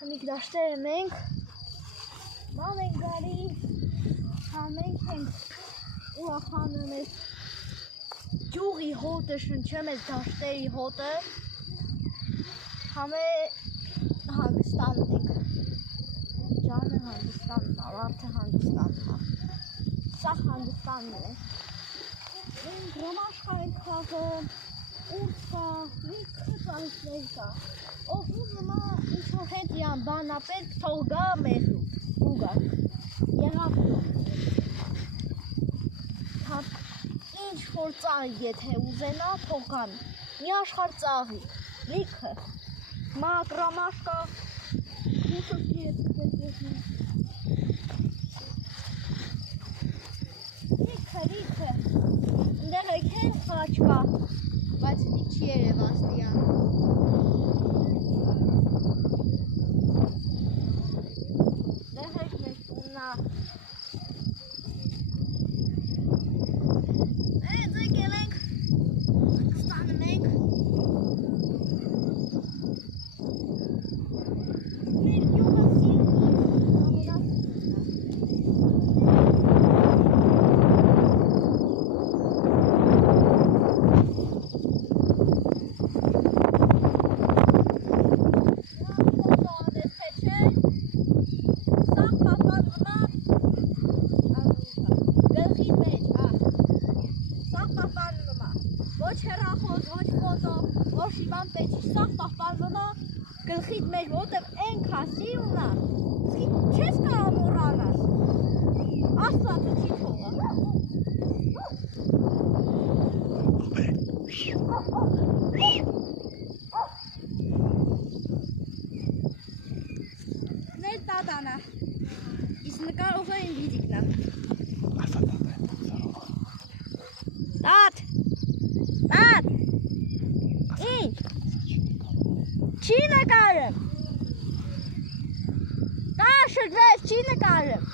Հնիկ դաշտերը մենք ման ենք գարի մենք ենք ուրախանում ես ջուղի հոտը շնչեմ ես դաշտերի հոտը համե հանգստանում ենք ջանը հանգստանում ավարդը հանգստանում սաղ հանգստանում է մենք ռոմաշկա ենք խաղում ուրսկա մի քսանիքներ կա ով ուզում է ինչ-որ հետ յան բանապետ թող գա մեզ ուգա եղավնու ինչ-որ ծաղի եթե ուզենա թող գան մի աշխար ծաղի լիքը մակ ռոմաշկա լիքը ընդեղ եկեն խաչ կա բայց մի չի երևաց դիան դեղ եք մեր տուննա ձեկ ելենք ստանում ենք մեր յուղը ոչ հեռախոս, ոչ ֆոտո, ոչ իման պետք չի, սաղ պահպանվում է գլխիդ մեջ, որտև են քասի ունա, չես կարող մոռանալ, աստվածը չի թողը։ Մեր տատանա, իսկ նկարողը իմ վիդիկնա։ Տատ! Տատ! Ինչ? Չի նկարեմ! Տա շրջվեց, չի նկարեմ!